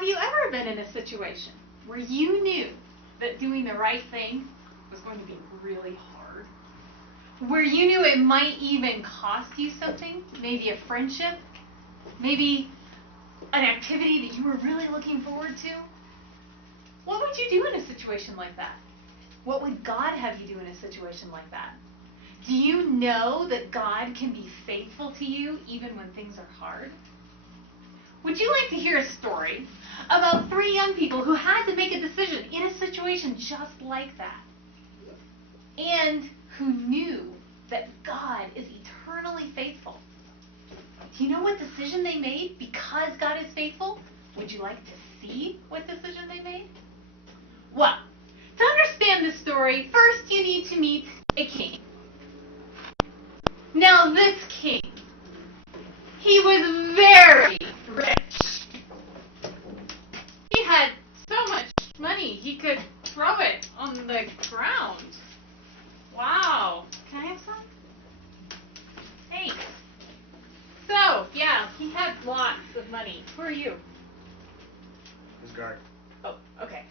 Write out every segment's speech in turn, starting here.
Have you ever been in a situation where you knew that doing the right thing was going to be really hard? Where you knew it might even cost you something? Maybe a friendship? Maybe an activity that you were really looking forward to? What would you do in a situation like that? What would God have you do in a situation like that? Do you know that God can be faithful to you even when things are hard? Would you like to hear a story about 3 young people who had to make a decision in a situation just like that? And who knew that God is eternally faithful? Do you know what decision they made because God is faithful? Would you like to see what decision they made? Well, to understand this story, first you need to meet a king. Now this king, he was very rich. He had so much money he could throw it on the ground. Wow. Can I have some? Thanks. So, yeah, he had lots of money. Who are you? His guard. Oh, okay.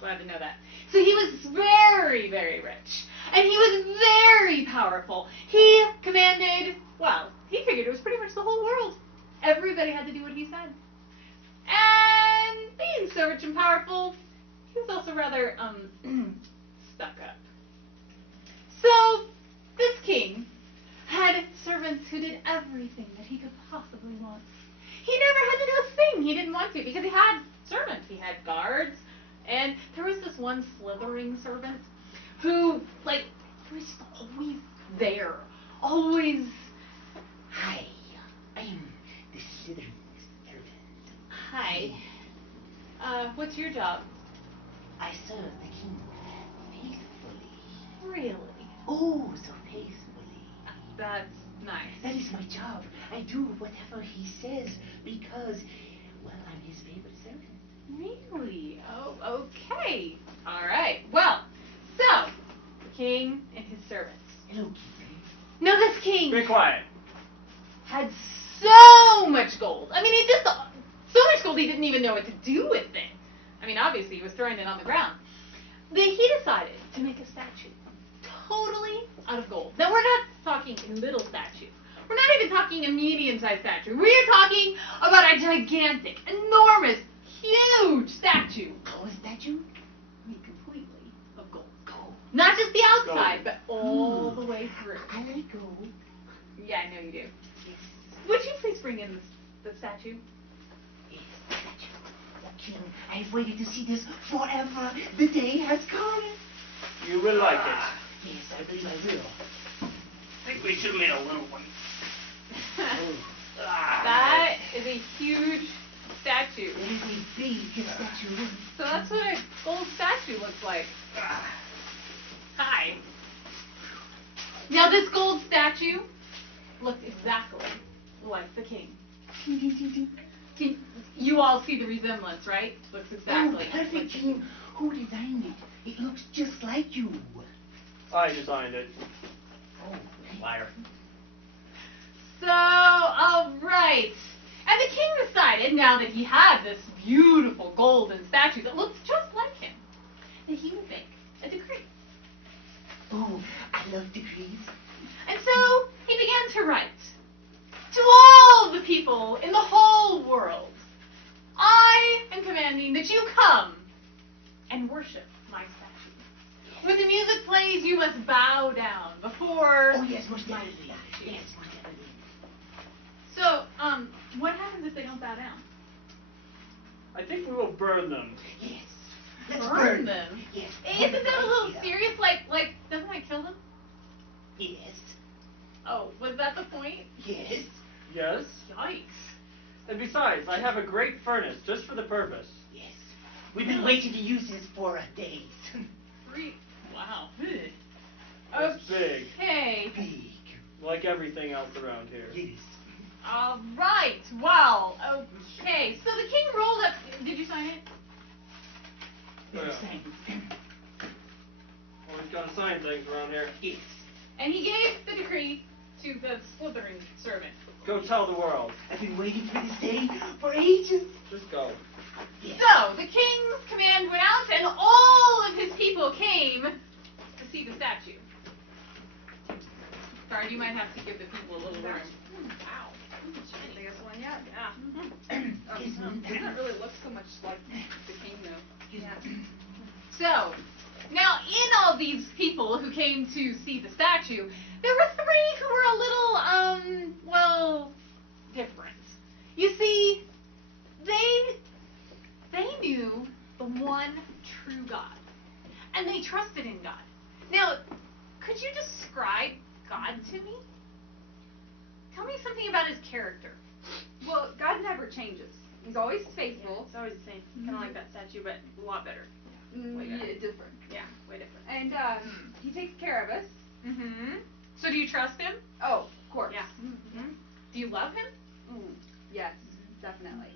Glad to know that. So he was very, very rich. And he was very powerful. He commanded, well, he figured it was pretty much the whole world. Everybody had to do what he said. And being so rich and powerful, he was also rather, stuck up. So, this king had servants who did everything that he could possibly want. He never had to do a thing he didn't want to because he had servants. He had guards. And there was this one slithering servant who, like, he was just always there. Always. Hi, I am the Slytherin servant. Hi. What's your job? I serve the king faithfully. Really? Oh, so faithfully. That's nice. That is my job. I do whatever he says because, well, I'm his favorite servant. Really? Oh, okay. All right. Well, so, the king and his servants. Hello, king. Now this king Be quiet. had so much gold. I mean, he just, so much gold he didn't even know what to do with it. I mean, obviously he was throwing it on the ground. Then he decided to make a statue totally out of gold. Now we're not talking a little statue. We're not even talking a medium-sized statue. We are talking about a gigantic, enormous, huge statue. Gold statue? Made completely of gold. Gold. Not just the outside, Gold. but all the way through. I like gold. Yeah, I know you do. Yes. Would you please bring in the statue? Yes, the statue. Oh, king, I've waited to see this forever. The day has come. You will like it. Yes, I believe I will. I think we should have made a little one. That is a huge statue. It is a big statue. So that's what a gold statue looks like. Hi. Now this gold statue looks exactly like the king. You all see the resemblance, right? Looks exactly Oh, perfect, like king. Who designed it? It looks just like you. I designed it. Oh, Liar. So, alright. And the king decided, now that he had this beautiful golden statue that looks just like him, that he would make a decree. oh, I love decrees. And so he began to write to all the people in the whole world, I am commanding that you come and worship my statue. When the music plays, you must bow down before Oh, yes, most my definitely. statue. Yes, most definitely. So, what happens if they don't bow down? I think we will burn them. Yes. Let's Burn them? Yes. Isn't that a little Yeah. serious? Like, doesn't that kill them? Yes. Oh, was that the point? Yes. Yes? Yikes. And besides, I have a great furnace just for the purpose. Yes. We've been waiting to use this for days. Wow. It's big, Okay. Big. like everything else around here. Yes. All right. Well, okay. So the king rolled up. Did you sign it? Oh, yeah. Yes. Always gotta sign things around here. Yes. And he gave the decree to the Slytherin servant. Go tell the world. I've been waiting for this day for ages. Just go. Yes. So, the king's command went out, and all of his people came to see the statue. Sorry, you might have to give the people a little room. Wow. Biggest one yet. Yeah. Doesn't really look so much like the king though. Yeah. So, now in all these people who came to see the statue, there were three who were a little, well, different. You see, they knew the one true God, and they trusted in God. Now, could you describe God to me? Tell me something about his character. Well, God never changes. He's always faithful. It's always the same. Kind of like that statue, but a lot better. Way better. Yeah, different. Yeah, way different. And he takes care of us. Mm-hmm. So do you trust him? Oh, of course. Yeah. Mm-hmm. Do you love him? Yes, definitely.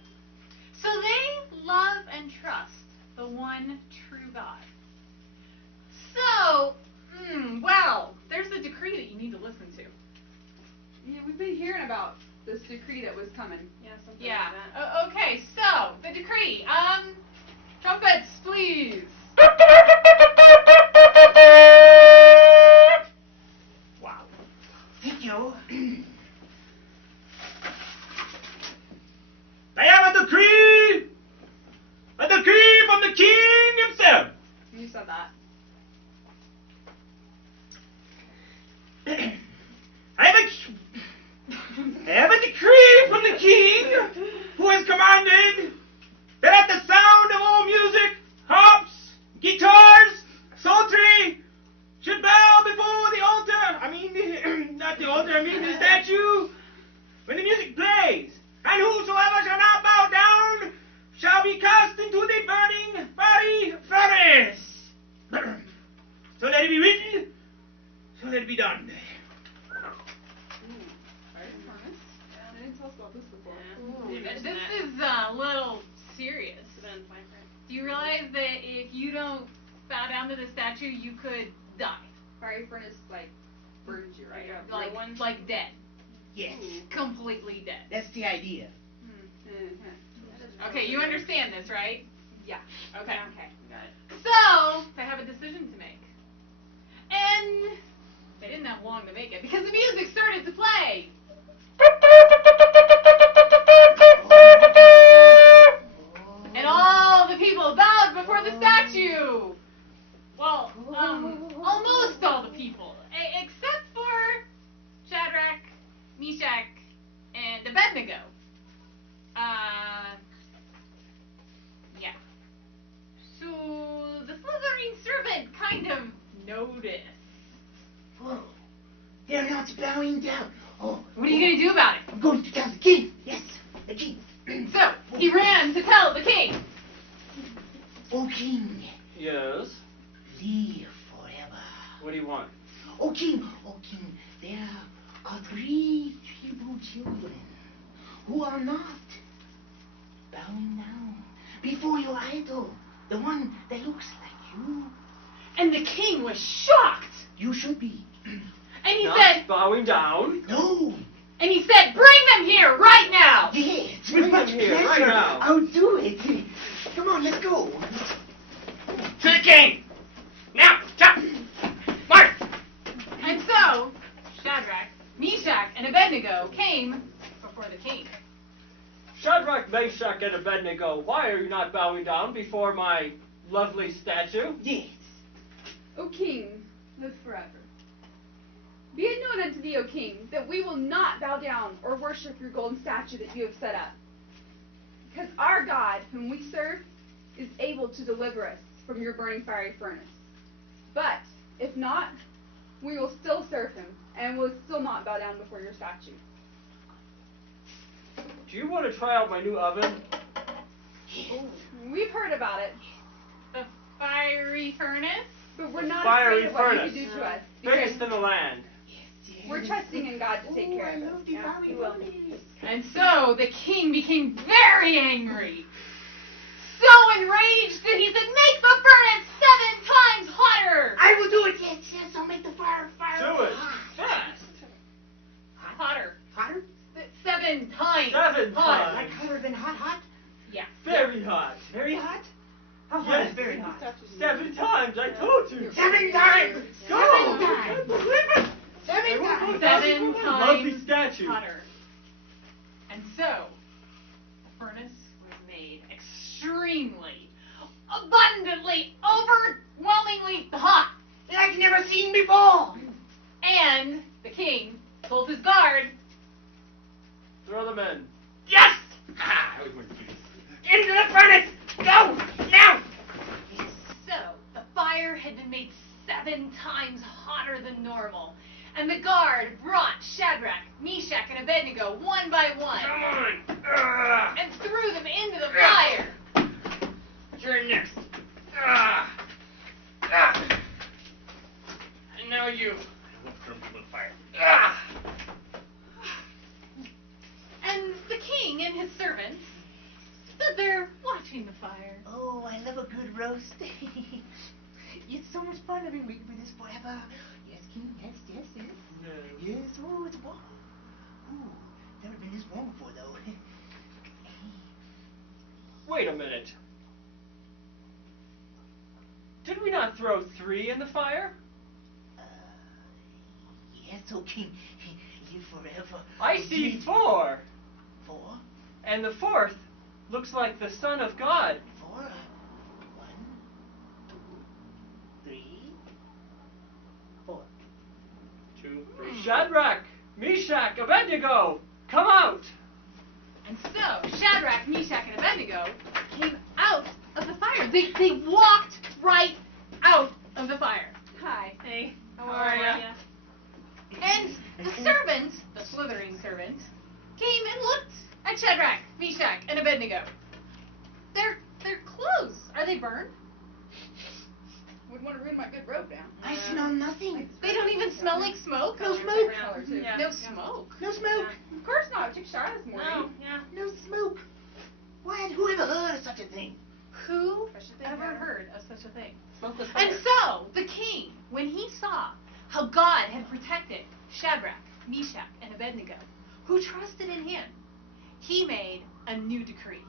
So they love and trust the one true God. So, well, there's a decree that you need to listen to. Yeah, we've been hearing about this decree that was coming. Yeah, something Yeah. like that. Okay, so the decree. Trumpets, please. Wow. Thank you. I have a decree! A decree from the king himself! You said that. I have a decree from the king who has commanded that at the sound of all music, harps, guitars, psaltery should bow before the altar. Not the altar, the statue. When the music plays, and whosoever shall not bow down shall be cast into the burning fiery furnace. So let it be written, so let it be done. They didn't tell us about this before. This is a little serious. Then fine, right? Do you realize that if you don't bow down to the statue, you could die? Fiery furnace like burns you, right? Yeah. Like, Real one? like dead. Yes. Completely dead. That's the idea. Okay, you understand this, right? Yeah. Okay. Okay. Got it. So, they have a decision to make. And they didn't have long to make it because the music started to play. And all the people bowed before the statue. Well, almost all the people, except for Shadrach, Meshach, and Abednego. Yeah. So the slithering servant kind of noticed. Oh, they're not bowing down. Oh, What are you going to do about it? I'm going to tell the king. Yes, the king. So, he ran to tell the king. O king, Yes? live forever. What do you want? O king, there are 3 feeble children who are not bowing down before your idol, the one that looks like you. And the king was shocked. You should be. And he Not said, bowing down? No. bring them here right now. Yes, Bring with them much here, pleasure. right now. I'll do it. Come on, let's go. To the king! Now, chop! March! And so, Shadrach, Meshach, and Abednego came before the king. Shadrach, Meshach, and Abednego, why are you not bowing down before my lovely statue? Yes. O king, live forever. Be it known unto thee, O king, that we will not bow down or worship your golden statue that you have set up. Because our God, whom we serve, is able to deliver us from your burning fiery furnace. But, if not, we will still serve him, and will still not bow down before your statue. Do you want to try out my new oven? We've heard about it, The fiery furnace. but we're not Fiery afraid of what you furnace. can do to us. Biggest Because in the land. we're trusting in God to take care of I us. love the Yeah, fiery he will. furnace. And so the king became very angry. So enraged that he said, make the furnace 7 times hotter. I will do it. Yes, I'll make the fire. Do it. hot. Fast. Hotter. Hotter? 7 times. 7 hotter. times. Like hotter than hot? Yeah. Very very hot. Very hot? How hot Yes. is very hot? 7 times, I told you. 7 times! Go! 7 times! 7 times! 7 Lovely times statue. hotter. And so, the furnace was made extremely, abundantly, overwhelmingly hot. Like never seen before! And the king told his guard, Throw them in. Yes! Ah, that was more cute. Into the furnace! Go! Now! so the fire had been made 7 times hotter than normal. And the guard brought Shadrach, Meshach, and Abednego one by one Come on! and threw them into the fire. You're next. And now you. I won't throw people in fire. And the king and his servants stood there watching the fire. Oh, I love a good roast. It's so much fun. I've been waiting for this forever. Yes, King. Yes, yes, yes. Yes. Oh, it's warm. Ooh, never been this warm before, though. Wait a minute. Did we not throw 3 in the fire? Yes, oh, King. Live forever. I see 4. 4? And the 4th looks like the Son of God. 4? 1, 2, 3, 4. 2, 3. Shadrach, Meshach, Abednego, come out! And so Shadrach, Meshach, and Abednego came out of the fire. They walked right out of the fire. Hi. Hey, How are ya? And the servants, the slithering servants, came and looked at Shadrach, Meshach, and Abednego. Their clothes, are they burned? Wouldn't want to ruin my good robe now. I smell nothing. They don't even smell like smoke? No smoke. Color too. Yeah. No smoke. No smoke. Of course not. I took a shower this morning. No, yeah. No smoke. What? Who ever heard of such a thing? Who Fresh as they ever are. heard of such a thing? Smokeless And so the king, when he saw how God had protected Shadrach, Meshach, and Abednego, who trusted in him, he made a new decree.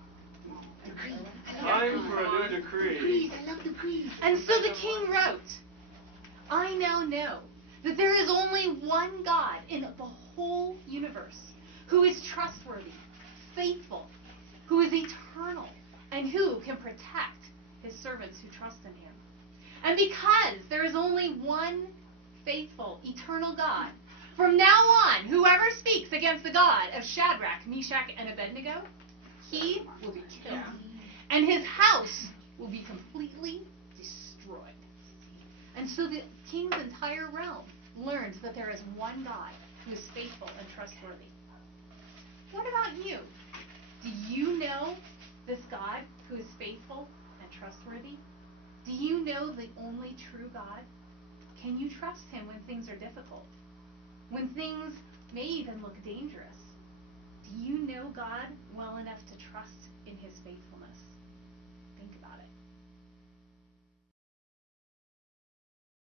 Decree. Time for a new decree. Decrees. I love decrees. And so the king wrote, I now know that there is only one God in the whole universe who is trustworthy, faithful, who is eternal, and who can protect his servants who trust in him. And because there is only one faithful, eternal God, from now on, whoever speaks against the God of Shadrach, Meshach, and Abednego, he will be killed. And his house will be completely destroyed. And so the king's entire realm learned that there is one God who is faithful and trustworthy. What about you? Do you know this God who is faithful and trustworthy? Do you know the only true God? Can you trust him when things are difficult? When things may even look dangerous? Do you know God well enough to trust in his faithfulness? Think about it.